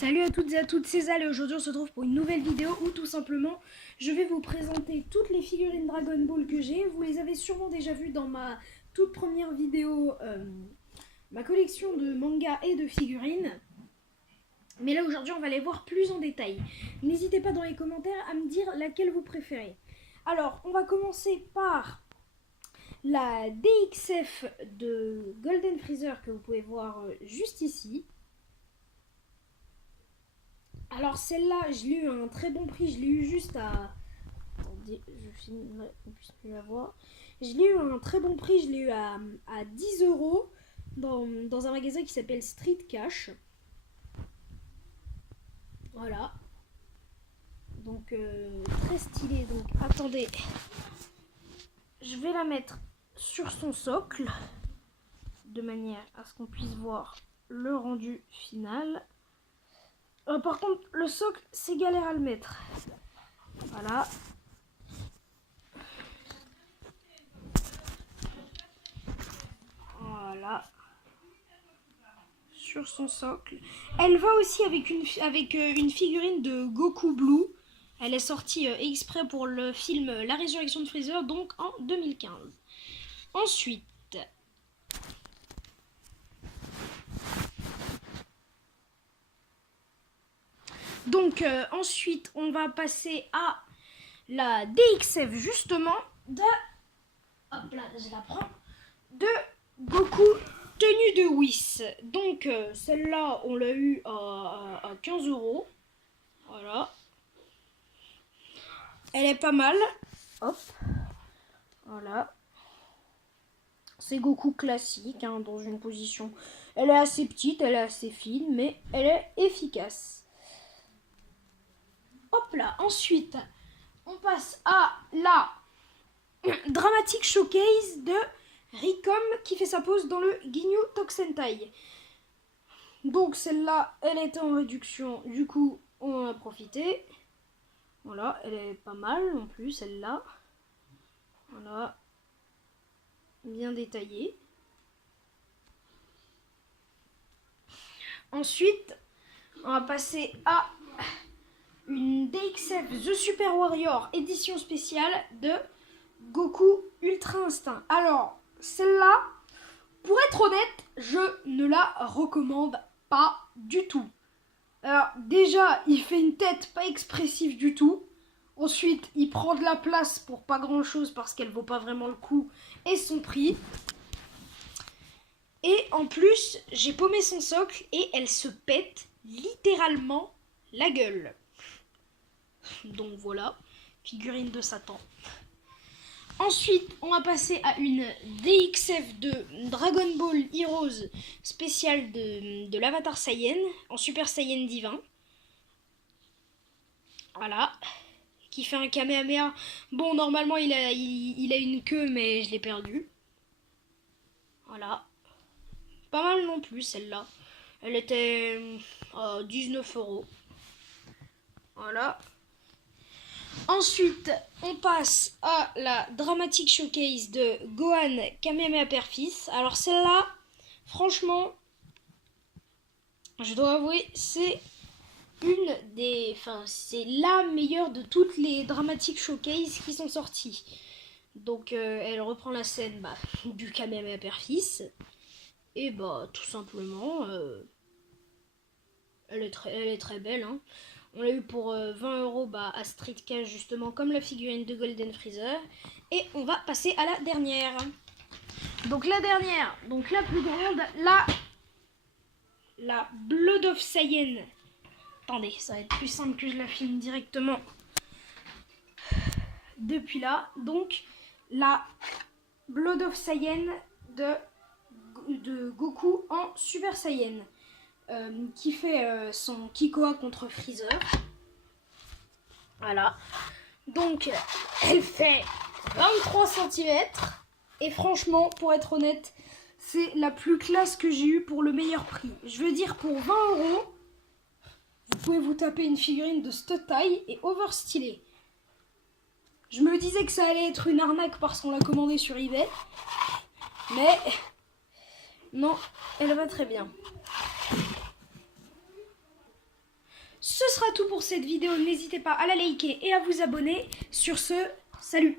Salut à toutes et à toutes, c'est Zal et aujourd'hui on se retrouve pour une nouvelle vidéo où tout simplement je vais vous présenter toutes les figurines Dragon Ball que j'ai. Vous les avez sûrement déjà vues dans ma toute première vidéo, ma collection de mangas et de figurines. Mais là aujourd'hui on va les voir plus en détail. N'hésitez pas dans les commentaires à me dire laquelle vous préférez. Alors on va commencer par la DXF de Golden Freezer que vous pouvez voir juste ici. Alors celle-là, je l'ai eu à un très bon prix, je l'ai eu juste à... Attendez, je filme, on puisse mieux la voir. Je l'ai eu à un très bon prix, je l'ai eu à 10 euros dans un magasin qui s'appelle Street Cash. Voilà. Donc très stylé, donc attendez. Je vais la mettre sur son socle, de manière à ce qu'on puisse voir le rendu final. Par contre, le socle, c'est galère à le mettre. Voilà. Voilà. Sur son socle. Elle va aussi avec une figurine de Goku Blue. Elle est sortie exprès pour le film La Résurrection de Freezer, donc en 2015. Ensuite... Donc ensuite on va passer à la DXF justement de... Hop là, je la prends. De Goku tenue de Whis. Donc celle-là on l'a eu à 15 euros. Voilà. Elle est pas mal. Hop. Voilà. C'est Goku classique hein, dans une position. Elle est assez petite, elle est assez fine, mais elle est efficace. Hop là, ensuite, on passe à la Dramatic Showcase de Ricom qui fait sa pose dans le Ginyu Tokusentai. Donc celle-là, elle était en réduction, du coup on en a profité. Voilà, elle est pas mal non plus celle-là. Voilà, bien détaillée. Ensuite, on va passer à une DXF The Super Warrior édition spéciale de Goku Ultra Instinct. Alors, celle-là, pour être honnête, je ne la recommande pas du tout. Alors, déjà, il fait une tête pas expressive du tout. Ensuite, il prend de la place pour pas grand-chose parce qu'elle vaut pas vraiment le coup et son prix. Et en plus, j'ai paumé son socle et elle se pète littéralement la gueule. Donc voilà, figurine de Satan. Ensuite, on va passer à une DXF de Dragon Ball Heroes spéciale de l'Avatar Saiyan en Super Saiyan divin. Voilà, qui fait un Kamehameha. Bon, normalement, il a une queue, mais je l'ai perdu. Voilà. Pas mal non plus, celle-là. Elle était à 19 euros. Voilà. Ensuite, on passe à la Dramatic Showcase de Gohan Kamehameha Père-Fils. Alors celle-là, franchement, je dois avouer, c'est c'est la meilleure de toutes les Dramatic Showcase qui sont sorties. Donc elle reprend la scène du Kamehameha Père-Fils. Et tout simplement, elle est très belle, hein. On l'a eu pour 20 euros à Street Cash, justement, comme la figurine de Golden Freezer. Et on va passer à la dernière. Donc la dernière, donc la plus grande, la Blood of Saiyan. Attendez, ça va être plus simple que je la filme directement depuis là. Donc la Blood of Saiyan de Goku en Super Saiyan. Qui fait son Kikoa contre Freezer. Voilà. Donc, elle fait 23 cm. Et franchement, pour être honnête, c'est la plus classe que j'ai eue pour le meilleur prix. Je veux dire, pour 20 euros, vous pouvez vous taper une figurine de cette taille et overstylée. Je me disais que ça allait être une arnaque parce qu'on l'a commandée sur eBay. Mais non, elle va très bien. Ce sera tout pour cette vidéo. N'hésitez pas à la liker et à vous abonner. Sur ce, salut!